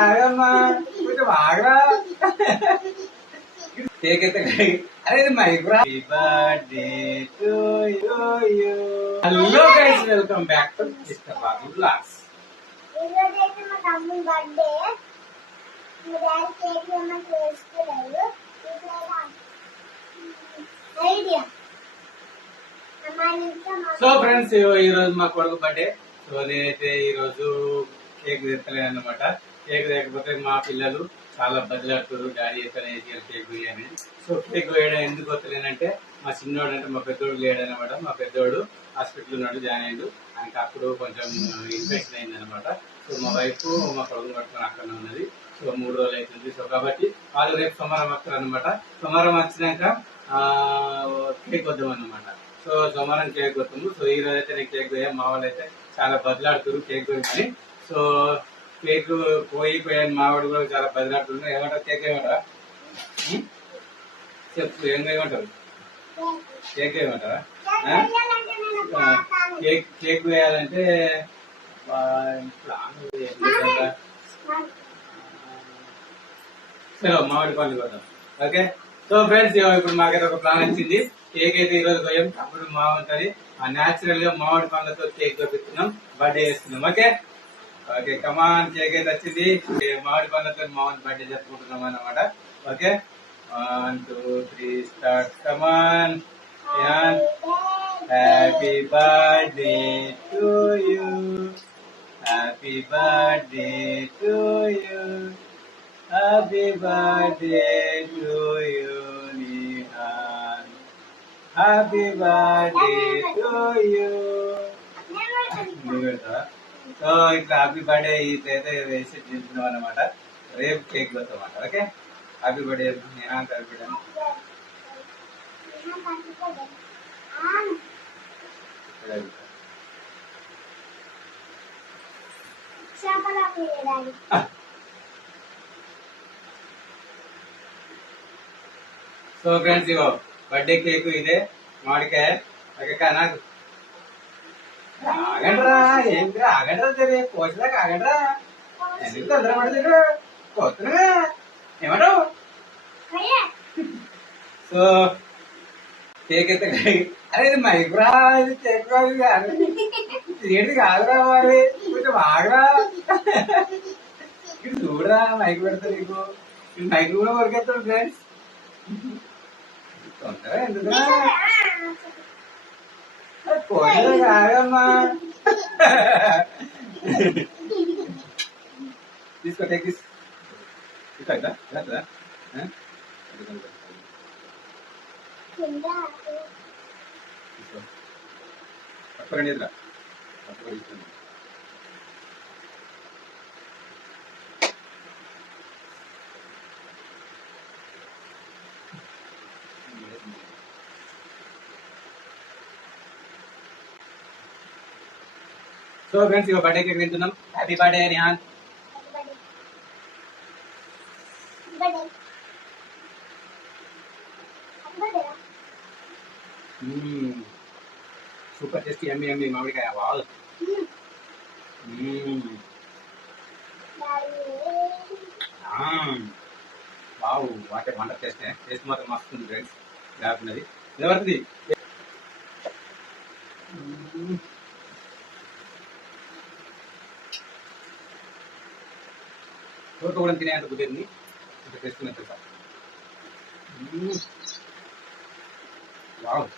ఆగమ్మా కొంచెం ఆగా కేక్ అయితే అరే మైక్రా birthday to you. Hello guys, welcome back to mister Babu blogs. ఈరోజైతే మా తమ్ముని బర్త్డే. మా డాడీ కేక్ ఏమన్నా చేసుకున్నారు. ఐడియా సో ఫ్రెండ్స్, ఈ రోజు మా కొడుకు బర్త్డే. సో నేనైతే ఈ రోజు కేక్ తెస్తలేను అనమాట. కేక్ లేకపోతే మా పిల్లలు చాలా బదిలాడుతారు, డాడీ ఎత్తనే కేక్ వేయని. సో కేక్ వేయడం ఎందుకు వస్తలేనంటే మా చిన్నోడు అంటే మా పెద్దోడు లేడనమాట. మా పెద్దోడు హాస్పిటల్ ఉన్నాడు, జాయిన్ అయ్యాడు. ఆయనకి అప్పుడు కొంచెం ఇన్ఫెక్షన్ అయింది అనమాట. సో మా వైఫ్ మా కొడుకు పట్టుకొని అక్కడనే ఉన్నది. సో 3 రోజులు అవుతుంది. సో కాబట్టి వాళ్ళు రేపు సోమవారం వస్తారు అనమాట. సోమవారం వచ్చినాక కేక్ వద్దాం అనమాట. సో సోమవారం కేక్ వస్తాము. సో ఈ రోజు అయితే నేను కేక్ వేయాలి. మా వాళ్ళు అయితే చాలా బదిలాడుతారు కేక్ గురించి. సో కేక్ పోయాను. మా వాడు కూడా చాలా బదిలాడుతున్నారు. ఏమంటారు కేక్ ఏమంటారా? చెప్పు, ఏం వేయమంటారు? కేక్ వేయమంటారా? కేక్ వేయాలంటే సరే మామిడి పండు కొద్దాం. ఓకే. సో ఫ్రెండ్స్, ఇప్పుడు మాకైతే ఒక ప్లాన్ వచ్చింది. కేక్ అయితే ఈ రోజు పోయాం. అప్పుడు బాగుంటది. న్యాచురల్ గా మామిడి పండ్లతో కేక్ చూపిస్తున్నాం, బర్త్డే చేస్తున్నాం. Okay okay come on. కేక్ అయితే వచ్చింది. మామిడి పండ్లతో మామిడి బర్త్డే జరుపుకుంటున్నాం అన్నమాట. Okay, 1 2 3 start. Come on. Happy birthday to you, happy birthday to you, happy birthday to you Nihan, happy birthday to you. So ఇట్లా హ్యాపీ బర్త్డే ఇట్లయితే వేసి తింటున్నాం అనమాట. రేపు కేక్ వస్తామాట. Okay, happy birthday Nihan, happy birthday. So friends, ఇగో బర్త్డే కేక్ ఇదే మామిడికాయ. ఓకే నాకు ఆగండ్రా, ఏంటి ఆగండ్రా, సరే కోసలాగా ఆగండ్రా. ఎందుకు తొందర పడలేదు, పోతున్నా ఏమంటావు? సో కేక్ అయితే అరే ఇది మైక్రా, ఇది కేక్ కాదు, ఏంటి కాదురా వాడి, కొంచెం ఆగరా. ఇది చూడరా, మైక్ పెడతారు నీకు. ఇది మైక్ కూడా కొరికేస్తాడు ఫ్రెండ్స్. తొందర ఎందుకురా, ఆగమ్మా. తీసుకో టేక్ దిస్. పట్టుకోండి ఎదురా. సో ఫ్రెండ్స్, ఇక బర్త్డే కేక్ తింటున్నాం. Happy birthday Nihan. Super tasty, ఎమ్మి ఎమ్మి మామిడికాయ. Wow, wow, what a wonder taste. Taste మాత్రం మస్తుంది ఫ్రెండ్స్, లేకున్నది నిలబడుతుంది. తోట కూడా తినేంత కుదిరింది. ఇంకా టేస్ట్ తెలుసా? వావ్.